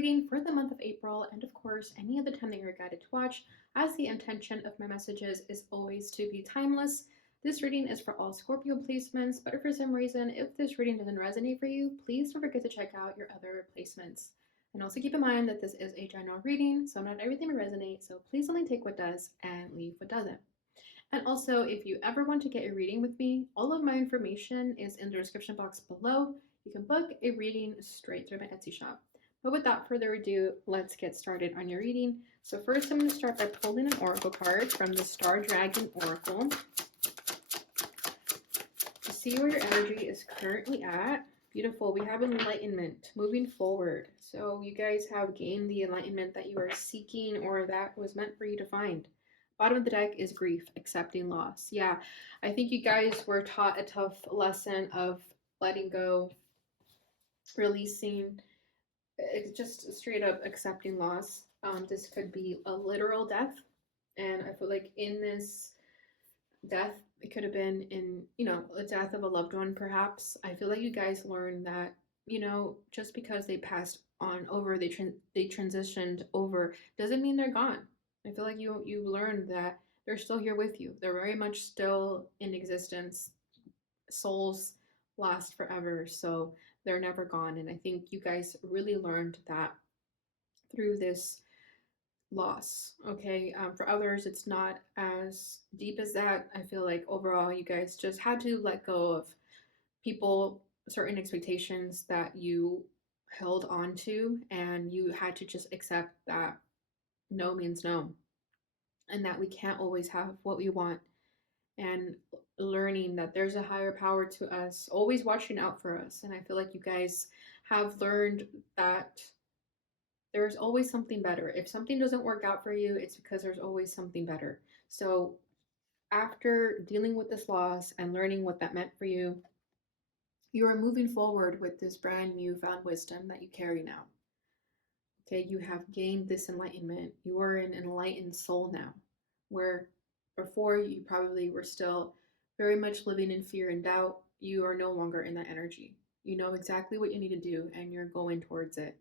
reading for the month of April, and of course, any other time that you're guided to watch, as the intention of my messages is always to be timeless. This reading is for all Scorpio placements, but if for some reason, if this reading doesn't resonate for you, please don't forget to check out your other placements. And also keep in mind that this is a general reading, so not everything will resonate, so please only take what does and leave what doesn't. And also, if you ever want to get a reading with me, all of my information is in the description box below. You can book a reading straight through my Etsy shop. But without further ado, let's get started on your reading. So first I'm going to start by pulling an oracle card from the Star Dragon Oracle to see where your energy is currently at. Beautiful. We have enlightenment, moving forward. So you guys have gained the enlightenment that you are seeking or that was meant for you to find. Bottom of the deck is grief, accepting loss. Yeah, I think you guys were taught a tough lesson of letting go, releasing. It's just straight up accepting loss. This could be a literal death, and I feel like in this death, it could have been in, a death of a loved one, perhaps. I feel like you guys learned that, just because they passed on over, they transitioned over, doesn't mean they're gone. I feel like you learned that they're still here with you. They're very much still in existence. Souls last forever, so they're never gone. And I think you guys really learned that through this loss. Okay, for others, it's not as deep as that. I feel like overall, you guys just had to let go of people, certain expectations that you held on to, and you had to just accept that no means no, and that we can't always have what we want, and learning that there's a higher power to us, always watching out for us. And I feel like you guys have learned that there's always something better. If something doesn't work out for you, it's because there's always something better. So after dealing with this loss and learning what that meant for you, you are moving forward with this brand new found wisdom that you carry now. Okay, you have gained this enlightenment. You are an enlightened soul now, where before you probably were still very much living in fear and doubt. You are no longer in that energy. You know exactly what you need to do, and you're going towards it.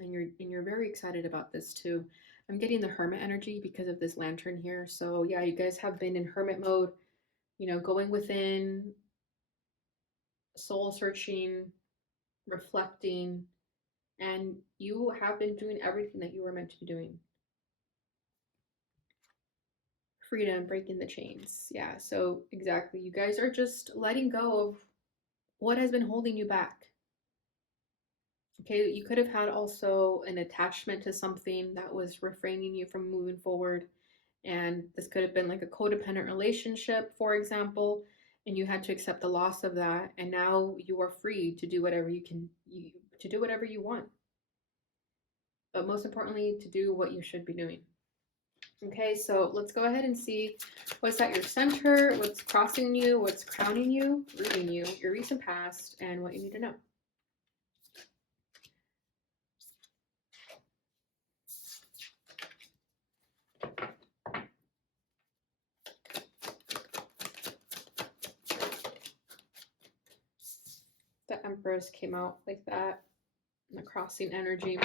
And you're very excited about this too. I'm getting the hermit energy because of this lantern here. So yeah, you guys have been in hermit mode, going within, soul searching, reflecting, and you have been doing everything that you were meant to be doing. Freedom, breaking the chains. Yeah, so exactly. You guys are just letting go of what has been holding you back. Okay, you could have had also an attachment to something that was refraining you from moving forward. And this could have been like a codependent relationship, for example, and you had to accept the loss of that. And now you are free to do whatever to do whatever you want. But most importantly, to do what you should be doing. Okay, so let's go ahead and see what's at your center, what's crossing you, what's crowning you, rooting you, your recent past, and what you need to know. The Empress came out like that, and the crossing energy.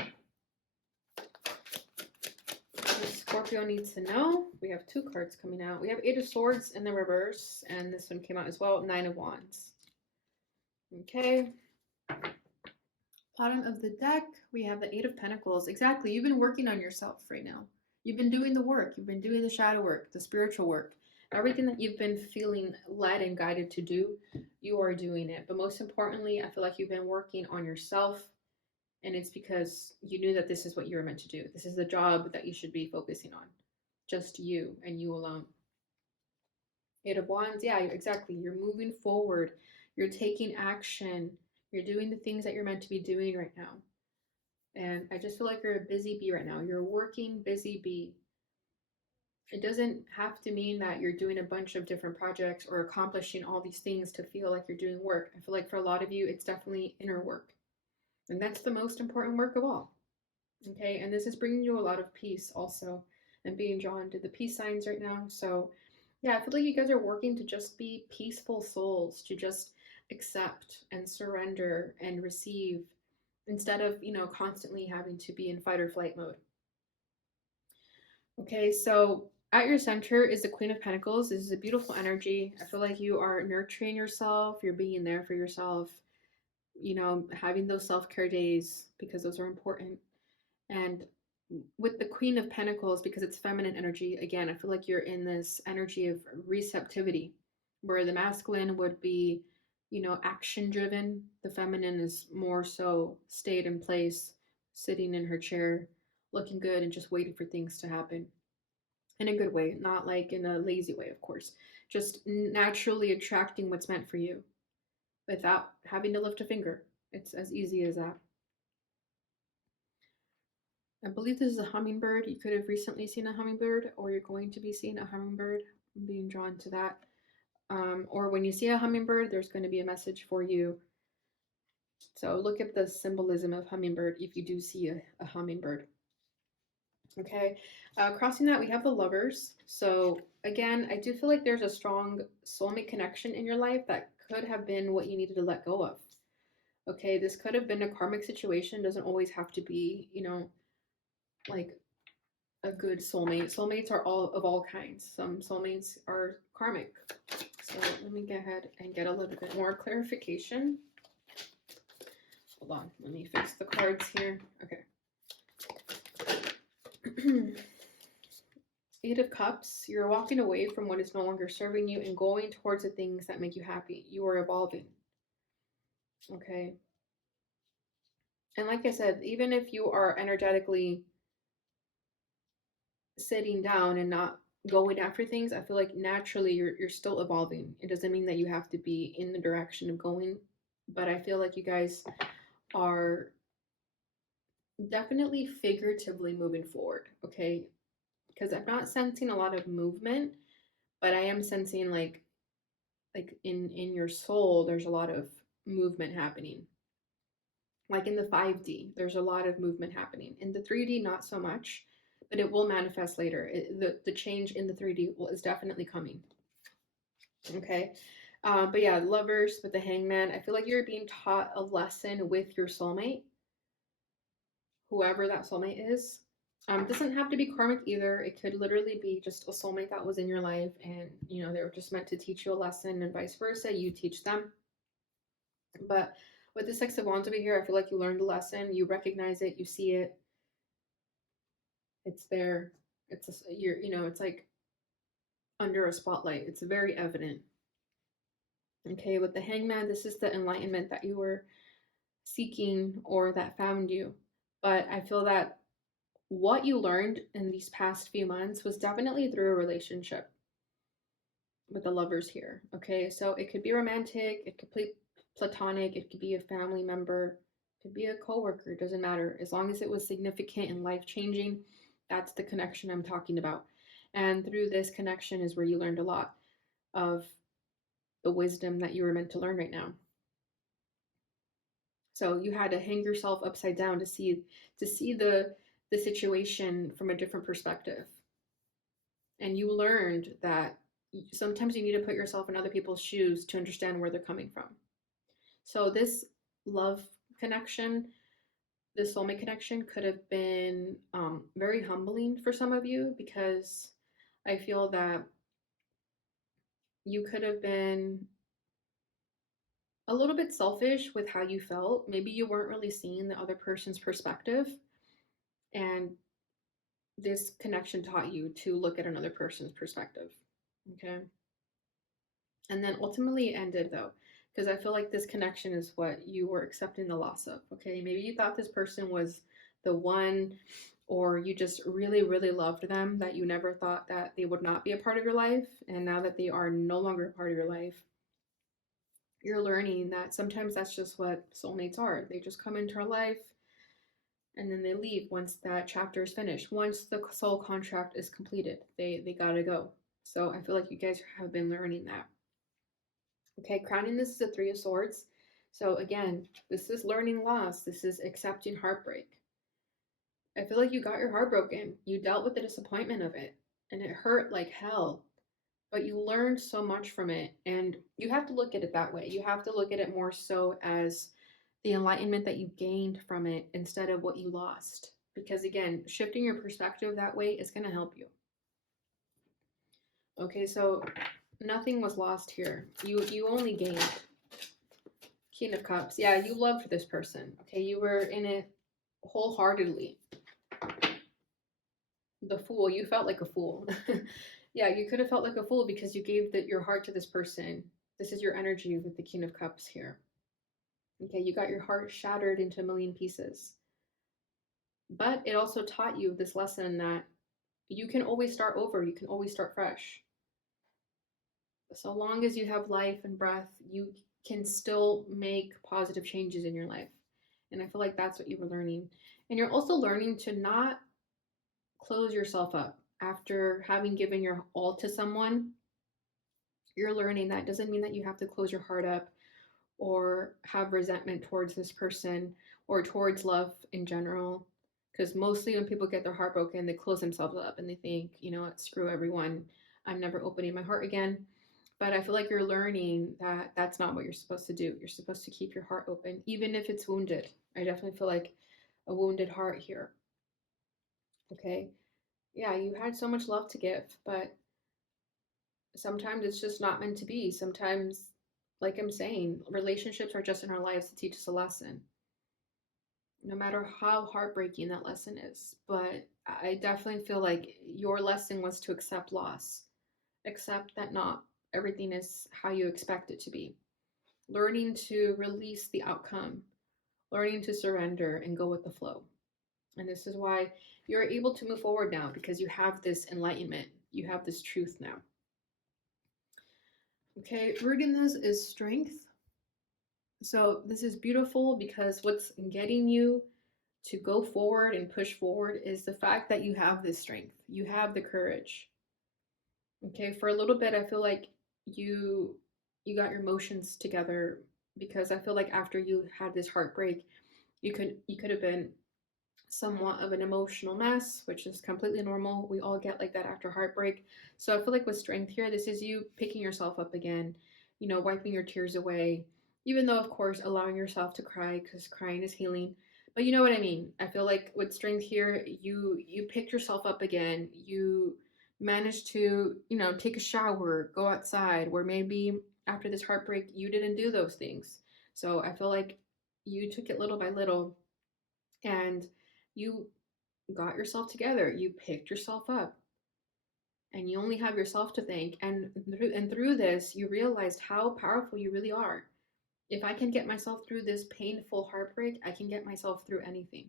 Scorpio needs to know. We have two cards coming out. We have Eight of Swords in the reverse, and this one came out as well, Nine of Wands. Okay. Bottom of the deck, we have the Eight of Pentacles. Exactly. You've been working on yourself right now. You've been doing the work. You've been doing the shadow work, the spiritual work. Everything that you've been feeling led and guided to do, you are doing it. But most importantly, I feel like you've been working on yourself. And it's because you knew that this is what you were meant to do. This is the job that you should be focusing on. Just you and you alone. Eight of Wands, yeah, exactly. You're moving forward. You're taking action. You're doing the things that you're meant to be doing right now. And I just feel like you're a busy bee right now. You're a working busy bee. It doesn't have to mean that you're doing a bunch of different projects or accomplishing all these things to feel like you're doing work. I feel like for a lot of you, it's definitely inner work. And that's the most important work of all. Okay, and this is bringing you a lot of peace also, and being drawn to the peace signs right now. So yeah, I feel like you guys are working to just be peaceful souls, to just accept and surrender and receive instead of, constantly having to be in fight or flight mode. Okay, so at your center is the Queen of Pentacles. This is a beautiful energy. I feel like you are nurturing yourself, you're being there for yourself, having those self-care days because those are important. And with the Queen of Pentacles, because it's feminine energy, again, I feel like you're in this energy of receptivity, where the masculine would be, action driven. The feminine is more so stayed in place, sitting in her chair, looking good, and just waiting for things to happen in a good way, not like in a lazy way, of course. Just naturally attracting what's meant for you without having to lift a finger. It's as easy as that. I believe this is a hummingbird. You could have recently seen a hummingbird, or you're going to be seeing a hummingbird. I'm being drawn to that. Or when you see a hummingbird, there's going to be a message for you. So look at the symbolism of hummingbird if you do see a hummingbird. Okay, crossing that, we have the Lovers. So again, I do feel like there's a strong soulmate connection in your life that could have been what you needed to let go of. Okay, this could have been a karmic situation. Doesn't always have to be, like a good soulmate. Soulmates are all of all kinds. Some soulmates are karmic. So let me go ahead and get a little bit more clarification. Hold on, let me fix the cards here. Okay. 8 of Cups, you're walking away from what is no longer serving you and going towards the things that make you happy. You are evolving. Okay. And like I said, even if you are energetically sitting down and not going after things, I feel like naturally you're still evolving. It doesn't mean that you have to be in the direction of going, but I feel like you guys are definitely figuratively moving forward, okay? Because I'm not sensing a lot of movement, but I am sensing like in your soul there's a lot of movement happening. Like in the 5D, there's a lot of movement happening. In the 3D, not so much, but it will manifest later. The change in the 3D is definitely coming. Okay. But yeah, Lovers with the Hangman, I feel like you're being taught a lesson with your soulmate, whoever that soulmate is. Doesn't have to be karmic either. It could literally be just a soulmate that was in your life and, they were just meant to teach you a lesson and vice versa. You teach them. But with the Six of Wands over here, I feel like you learned the lesson. You recognize it. You see it. It's there. It's like under a spotlight. It's very evident. Okay, with the Hangman, this is the enlightenment that you were seeking or that found you. But I feel that what you learned in these past few months was definitely through a relationship with the Lovers here. Okay, so it could be romantic, it could be platonic, it could be a family member, it could be a coworker, it doesn't matter. As long as it was significant and life-changing, that's the connection I'm talking about. And through this connection is where you learned a lot of the wisdom that you were meant to learn right now. So you had to hang yourself upside down to see the situation from a different perspective. And you learned that sometimes you need to put yourself in other people's shoes to understand where they're coming from. So this love connection, this soulmate connection could have been very humbling for some of you, because I feel that you could have been a little bit selfish with how you felt. Maybe you weren't really seeing the other person's perspective, and this connection taught you to look at another person's perspective. Okay. And then ultimately it ended though, because I feel like this connection is what you were accepting the loss of. Okay. Maybe you thought this person was the one, or you just really, really loved them, that you never thought that they would not be a part of your life. And now that they are no longer a part of your life, you're learning that sometimes that's just what soulmates are. They just come into our life and then they leave once that chapter is finished. Once the soul contract is completed, they gotta go. So I feel like you guys have been learning that. Okay, crowning this is a 3 of Swords. So again, this is learning loss. This is accepting heartbreak. I feel like you got your heart broken. You dealt with the disappointment of it, and it hurt like hell. But you learned so much from it, and you have to look at it that way. You have to look at it more so as the enlightenment that you gained from it instead of what you lost. Because again, shifting your perspective that way is going to help you. Okay, so nothing was lost here. You only gained. King of Cups. Yeah, you loved this person. Okay, you were in it wholeheartedly. The Fool. You felt like a fool. Yeah, you could have felt like a fool because you gave your heart to this person. This is your energy with the King of Cups here. Okay, you got your heart shattered into a million pieces. But it also taught you this lesson that you can always start over, you can always start fresh. So long as you have life and breath, you can still make positive changes in your life. And I feel like that's what you were learning. And you're also learning to not close yourself up after having given your all to someone. You're learning that doesn't mean that you have to close your heart up or have resentment towards this person or towards love in general. Because mostly when people get their heart broken, they close themselves up and they think, you know what, screw everyone. I'm never opening my heart again. But I feel like you're learning that that's not what you're supposed to do. You're supposed to keep your heart open, even if it's wounded. I definitely feel like a wounded heart here. Okay. Yeah, you had so much love to give, but sometimes it's just not meant to be. Sometimes, like I'm saying, relationships are just in our lives to teach us a lesson, no matter how heartbreaking that lesson is. But I definitely feel like your lesson was to accept loss, accept that not everything is how you expect it to be, learning to release the outcome, learning to surrender and go with the flow. And this is why you're able to move forward now, because you have this enlightenment, you have this truth now. Okay, rooted in this is strength. So this is beautiful because what's getting you to go forward and push forward is the fact that you have this strength. You have the courage. Okay, for a little bit I feel like you got your emotions together, because I feel like after you had this heartbreak, you could have been somewhat of an emotional mess, which is completely normal. We all get like that after heartbreak. So I feel like with strength here, this is you picking yourself up again, you know, wiping your tears away, even though, of course, allowing yourself to cry because crying is healing. But you know what I mean? I feel like with strength here, you picked yourself up again. You managed to, you know, take a shower, go outside, where maybe after this heartbreak, you didn't do those things. So I feel like you took it little by little, and you got yourself together. You picked yourself up, and you only have yourself to thank. And through this, you realized how powerful you really are. If I can get myself through this painful heartbreak, I can get myself through anything.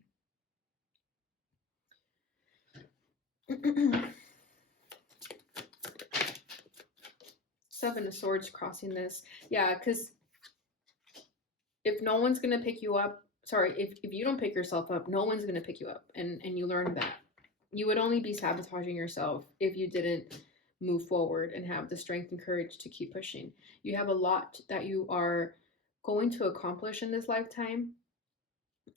Seven of Swords crossing this. Yeah, because if no one's going to pick you up, sorry, if you don't pick yourself up, no one's going to pick you up. And you learn that. You would only be sabotaging yourself if you didn't move forward and have the strength and courage to keep pushing. You have a lot that you are going to accomplish in this lifetime.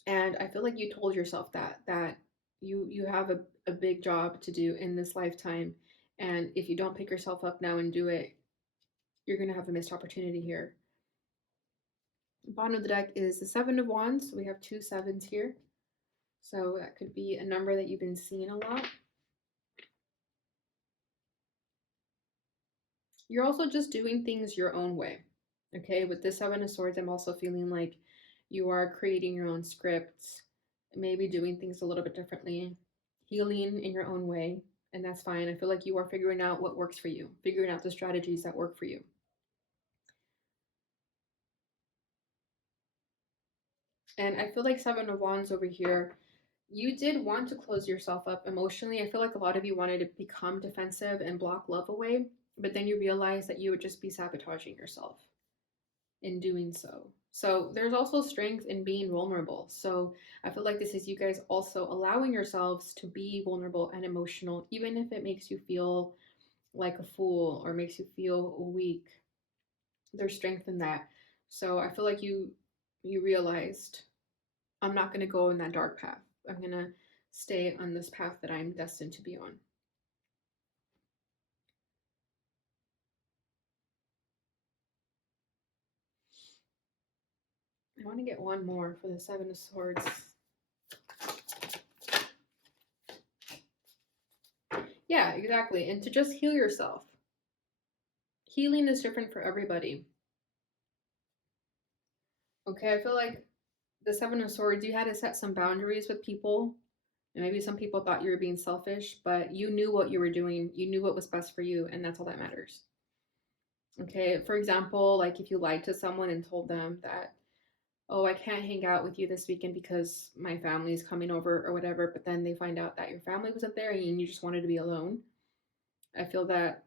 And I feel like you told yourself that you have a big job to do in this lifetime. And if you don't pick yourself up now and do it, you're going to have a missed opportunity here. Bottom of the deck is the Seven of Wands. So we have two sevens here. So that could be a number that you've been seeing a lot. You're also just doing things your own way. Okay, with this Seven of Swords, I'm also feeling like you are creating your own scripts, maybe doing things a little bit differently, healing in your own way, and that's fine. I feel like you are figuring out what works for you, figuring out the strategies that work for you. And I feel like Seven of Wands over here, you did want to close yourself up emotionally. I feel like a lot of you wanted to become defensive and block love away, but then you realized that you would just be sabotaging yourself in doing so. So there's also strength in being vulnerable. So I feel like this is you guys also allowing yourselves to be vulnerable and emotional, even if it makes you feel like a fool or makes you feel weak. There's strength in that. So I feel like you realized, I'm not going to go in that dark path. I'm going to stay on this path that I'm destined to be on. I want to get one more for the Seven of Swords. Yeah, exactly. And to just heal yourself. Healing is different for everybody. Okay, I feel like the Seven of Swords, you had to set some boundaries with people. And maybe some people thought you were being selfish, but you knew what you were doing. You knew what was best for you, and that's all that matters. Okay, for example, like if you lied to someone and told them that, oh, I can't hang out with you this weekend because my family is coming over or whatever, but then they find out that your family wasn't there and you just wanted to be alone. I feel that,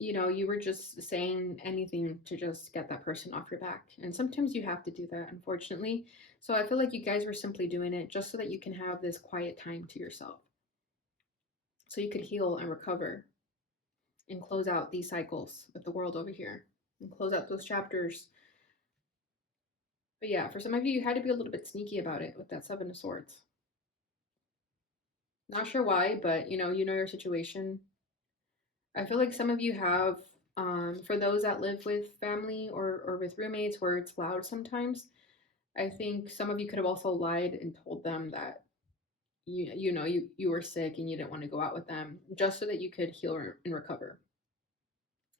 you were just saying anything to just get that person off your back. And sometimes you have to do that, unfortunately. So I feel like you guys were simply doing it just so that you can have this quiet time to yourself. So you could heal and recover and close out these cycles with the world over here and close out those chapters. But yeah, for some of you, you had to be a little bit sneaky about it with that Seven of Swords. Not sure why, but you know your situation. I feel like some of you have, for those that live with family or with roommates where it's loud sometimes, I think some of you could have also lied and told them that you were sick and you didn't want to go out with them just so that you could heal and recover.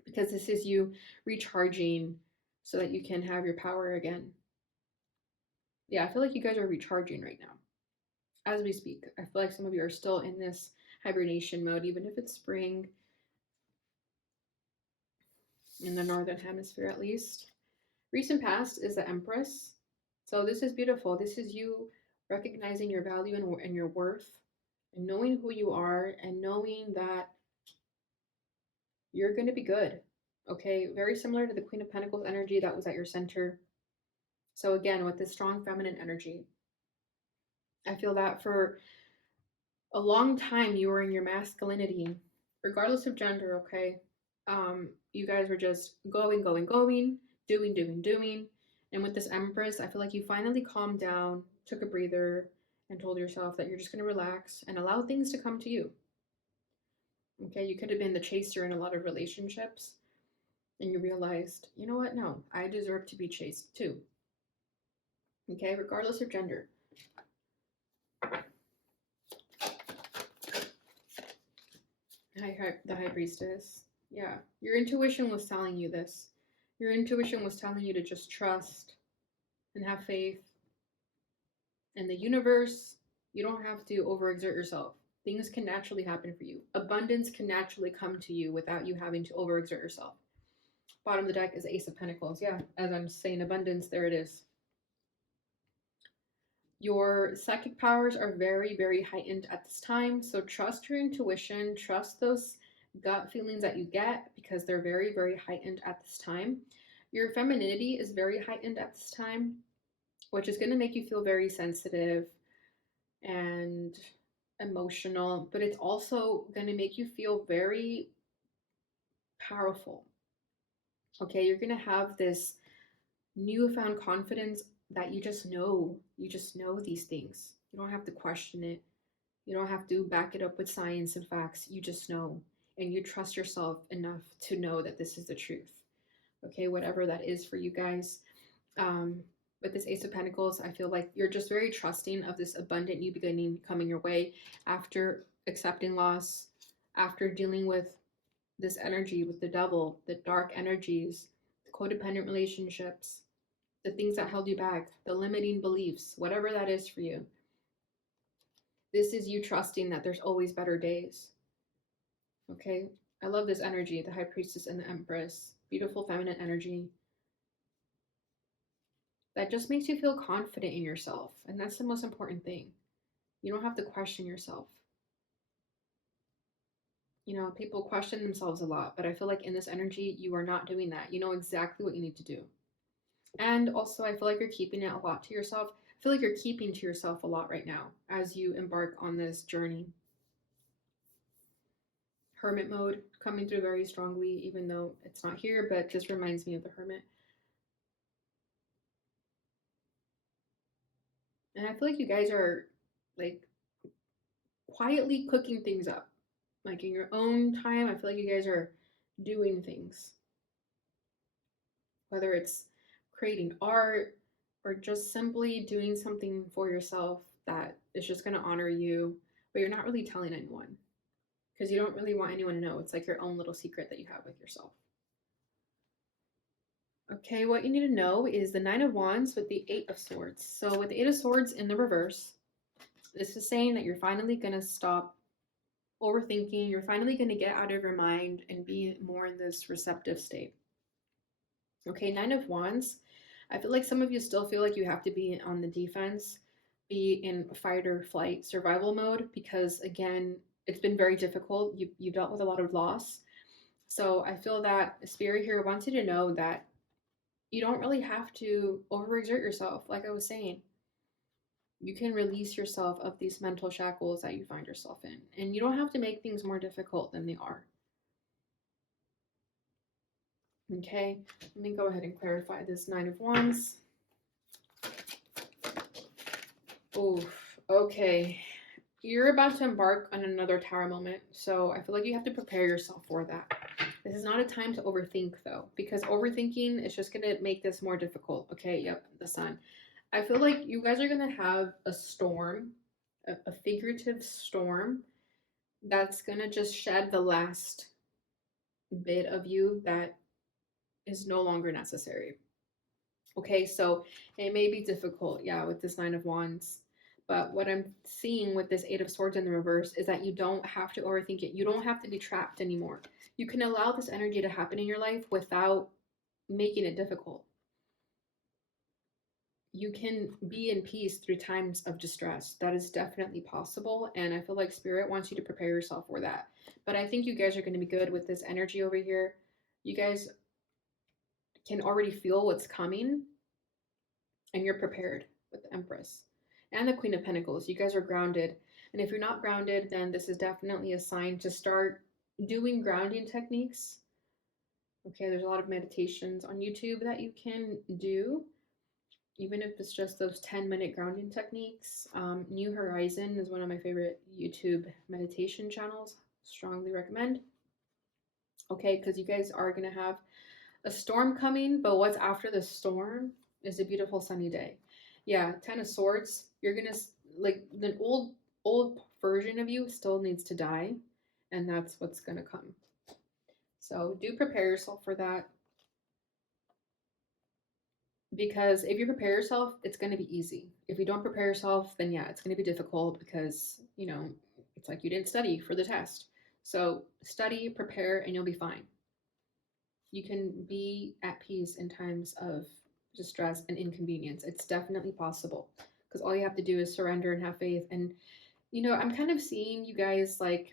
Because this is you recharging so that you can have your power again. Yeah, I feel like you guys are recharging right now as we speak. I feel like some of you are still in this hibernation mode, even if it's spring in the northern hemisphere at least. Recent past is the Empress. So this is beautiful. This is you recognizing your value and your worth and knowing who you are and knowing that you're going to be good. Okay, very similar to the Queen of Pentacles energy that was at your center. So again, with this strong feminine energy, I feel that for a long time you were in your masculinity, regardless of gender, okay? You guys were just going, going, going, doing, doing, doing. And with this Empress, I feel like you finally calmed down, took a breather, and told yourself that you're just going to relax and allow things to come to you. Okay, you could have been the chaser in a lot of relationships, and you realized, you know what? No, I deserve to be chased too. Okay, regardless of gender. The High Priestess. Yeah, your intuition was telling you this. Your intuition was telling you to just trust and have faith. In the universe, you don't have to overexert yourself. Things can naturally happen for you. Abundance can naturally come to you without you having to overexert yourself. Bottom of the deck is Ace of Pentacles. Yeah, as I'm saying abundance, there it is. Your psychic powers are very, very heightened at this time. So trust your intuition, trust those gut feelings that you get because they're very, very heightened at this time. Your femininity is very heightened at this time, which is going to make you feel very sensitive and emotional, but it's also going to make you feel very powerful. Okay, you're going to have this newfound confidence that you just know. You just know these things. You don't have to question it. You don't have to back it up with science and facts. You just know. And you trust yourself enough to know that this is the truth. Okay, whatever that is for you guys. With this Ace of Pentacles, I feel like you're just very trusting of this abundant new beginning coming your way after accepting loss, after dealing with this energy with the devil, the dark energies, the codependent relationships, the things that held you back, the limiting beliefs, whatever that is for you. This is you trusting that there's always better days. Okay? I love this energy, the High Priestess and the Empress. Beautiful feminine energy. That just makes you feel confident in yourself. And that's the most important thing. You don't have to question yourself. People question themselves a lot, but I feel like in this energy, you are not doing that. You know exactly what you need to do. And also, I feel like you're keeping it a lot to yourself. I feel like you're keeping to yourself a lot right now as you embark on this journey. Hermit mode coming through very strongly, even though it's not here, but just reminds me of the Hermit. And I feel like you guys are like quietly cooking things up. Like in your own time, I feel like you guys are doing things. Whether it's creating art, or just simply doing something for yourself that is just going to honor you, but you're not really telling anyone because you don't really want anyone to know. It's like your own little secret that you have with yourself. Okay, what you need to know is the Nine of Wands with the Eight of Swords. So with the Eight of Swords in the reverse, this is saying that you're finally going to stop overthinking. You're finally going to get out of your mind and be more in this receptive state. Okay, Nine of Wands. I feel like some of you still feel like you have to be on the defense, be in fight or flight survival mode, because again, it's been very difficult. You've dealt with a lot of loss. So I feel that Spirit here wants you to know that you don't really have to overexert yourself. Like I was saying, you can release yourself of these mental shackles that you find yourself in, and you don't have to make things more difficult than they are. Okay, let me go ahead and clarify this Nine of Wands. Oof, okay. You're about to embark on another tower moment, so I feel like you have to prepare yourself for that. This is not a time to overthink, though, because overthinking is just going to make this more difficult. Okay, yep, the Sun. I feel like you guys are going to have a storm, a figurative storm, that's going to just shed the last bit of you that is no longer necessary. Okay, so it may be difficult, yeah, with this Nine of Wands. But what I'm seeing with this Eight of Swords in the reverse is that you don't have to overthink it. You don't have to be trapped anymore. You can allow this energy to happen in your life without making it difficult. You can be in peace through times of distress. That is definitely possible. And I feel like Spirit wants you to prepare yourself for that. But I think you guys are going to be good with this energy over here. You guys can already feel what's coming, and you're prepared with the Empress and the Queen of Pentacles. You guys are grounded. And if you're not grounded, then this is definitely a sign to start doing grounding techniques. Okay, there's a lot of meditations on YouTube that you can do, even if it's just those 10-minute grounding techniques. New Horizon is one of my favorite YouTube meditation channels. Strongly recommend. Okay, because you guys are going to have a storm coming, but what's after the storm is a beautiful sunny day. Yeah, Ten of Swords, you're going to, like, the old version of you still needs to die, and that's what's going to come. So do prepare yourself for that. Because if you prepare yourself, it's going to be easy. If you don't prepare yourself, then yeah, it's going to be difficult because, you know, it's like you didn't study for the test. So study, prepare, and you'll be fine. You can be at peace in times of distress and inconvenience. It's definitely possible because all you have to do is surrender and have faith. And, you know, I'm kind of seeing you guys like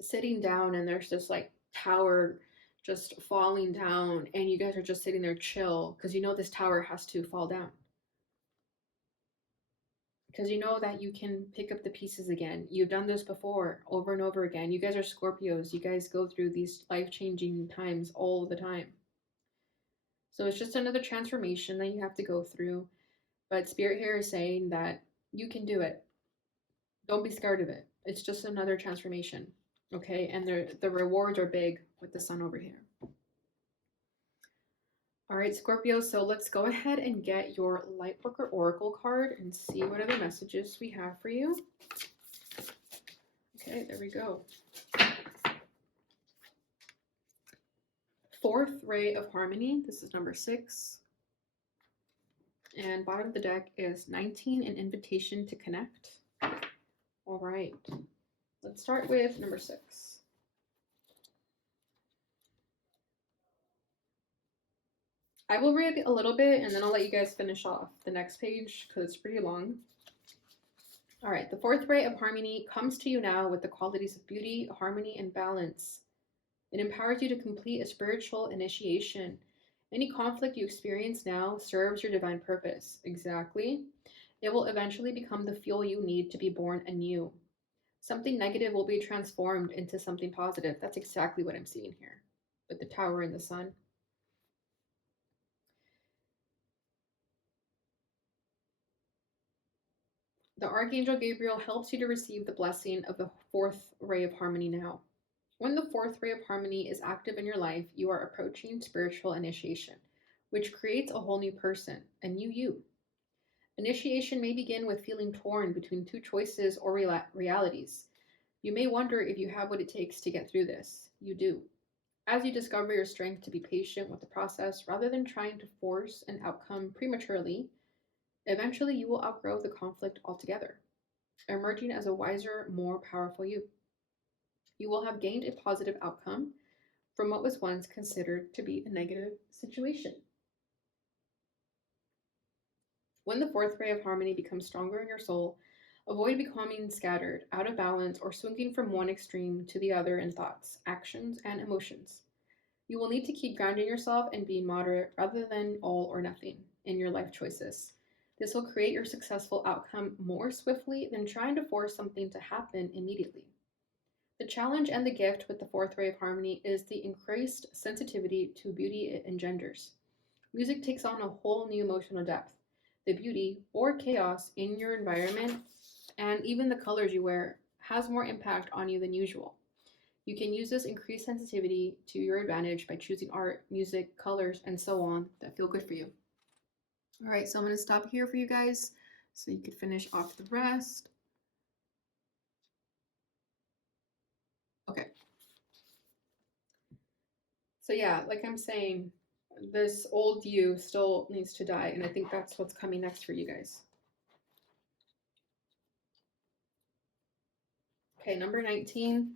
sitting down and there's this like tower just falling down and you guys are just sitting there chill because you know this tower has to fall down. Because you know that you can pick up the pieces again. You've done this before over and over again. You guys are Scorpios. You guys go through these life-changing times all the time. So it's just another transformation that you have to go through. But Spirit here is saying that you can do it. Don't be scared of it. It's just another transformation. Okay, and the rewards are big with the Sun over here. All right, Scorpio, so let's go ahead and get your Lightworker Oracle card and see what other messages we have for you. Okay, there we go. Fourth Ray of Harmony. This is number 6. And bottom of the deck is 19, an invitation to connect. All right, let's start with number 6. I will read a little bit and then I'll let you guys finish off the next page because it's pretty long. All right, the fourth ray of harmony comes to you now with the qualities of beauty, harmony, and balance. It empowers you to complete a spiritual initiation. Any conflict you experience now serves your divine purpose. Exactly. It will eventually become the fuel you need to be born anew. Something negative will be transformed into something positive. That's exactly what I'm seeing here with the Tower and the Sun. The Archangel Gabriel helps you to receive the blessing of the fourth ray of harmony now. When the fourth ray of harmony is active in your life, you are approaching spiritual initiation. which creates a whole new person, a new you. Initiation may begin with feeling torn between two choices or realities. You may wonder if you have what it takes to get through this. You do. As you discover your strength to be patient with the process rather than trying to force an outcome prematurely, eventually you will outgrow the conflict altogether, emerging as a wiser, more powerful you. You will have gained a positive outcome from what was once considered to be a negative situation. When the fourth ray of harmony becomes stronger in your soul, avoid becoming scattered, out of balance, or swinging from one extreme to the other in thoughts, actions, and emotions. You will need to keep grounding yourself and being moderate rather than all or nothing in your life choices. This will create your successful outcome more swiftly than trying to force something to happen immediately. The challenge and the gift with the fourth ray of harmony is the increased sensitivity to beauty it engenders. Music takes on a whole new emotional depth. The beauty or chaos in your environment and even the colors you wear has more impact on you than usual. You can use this increased sensitivity to your advantage by choosing art, music, colors, and so on that feel good for you. All right, so I'm going to stop here for you guys so you can finish off the rest. Okay. So yeah, like I'm saying, this old you still needs to die, and I think that's what's coming next for you guys. Okay, number 19.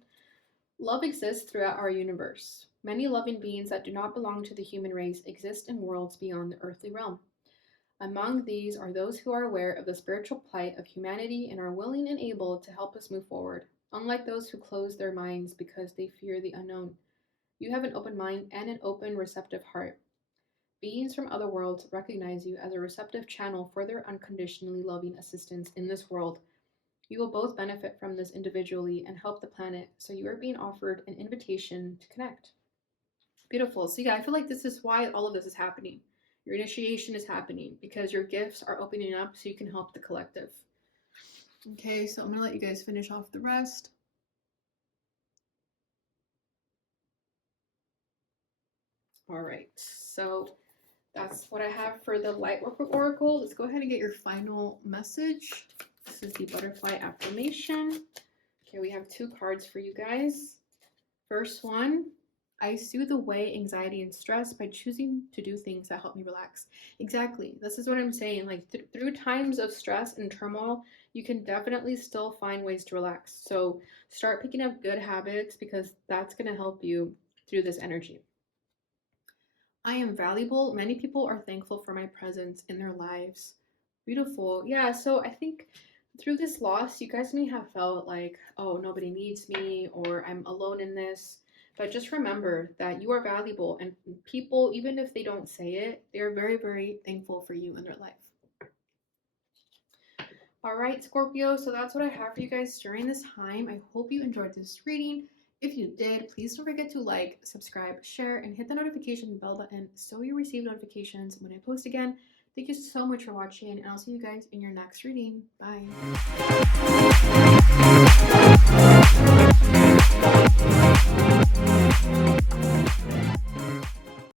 Love exists throughout our universe. Many loving beings that do not belong to the human race exist in worlds beyond the earthly realm. Among these are those who are aware of the spiritual plight of humanity and are willing and able to help us move forward, unlike those who close their minds because they fear the unknown. You have an open mind and an open, receptive heart. Beings from other worlds recognize you as a receptive channel for their unconditionally loving assistance in this world. You will both benefit from this individually and help the planet, so you are being offered an invitation to connect. Beautiful. So yeah, I feel like this is why all of this is happening. Your initiation is happening because your gifts are opening up so you can help the collective. Okay, so I'm going to let you guys finish off the rest. All right, so that's what I have for the Lightworker Oracle. Let's go ahead and get your final message. This is the Butterfly Affirmation. Okay, we have 2 cards for you guys. First one, I soothe away anxiety and stress by choosing to do things that help me relax. Exactly. This is what I'm saying. Like through times of stress and turmoil, you can definitely still find ways to relax. So start picking up good habits because that's going to help you through this energy. I am valuable. Many people are thankful for my presence in their lives. Beautiful. Yeah, so I think through this loss, you guys may have felt like, oh, nobody needs me, or I'm alone in this. But just remember that you are valuable, and people, even if they don't say it, they are very, very thankful for you in their life. All right, Scorpio, so that's what I have for you guys during this time. I hope you enjoyed this reading. If you did, please don't forget to like, subscribe, share, and hit the notification bell button so you receive notifications when I post again. Thank you so much for watching, and I'll see you guys in your next reading. Bye.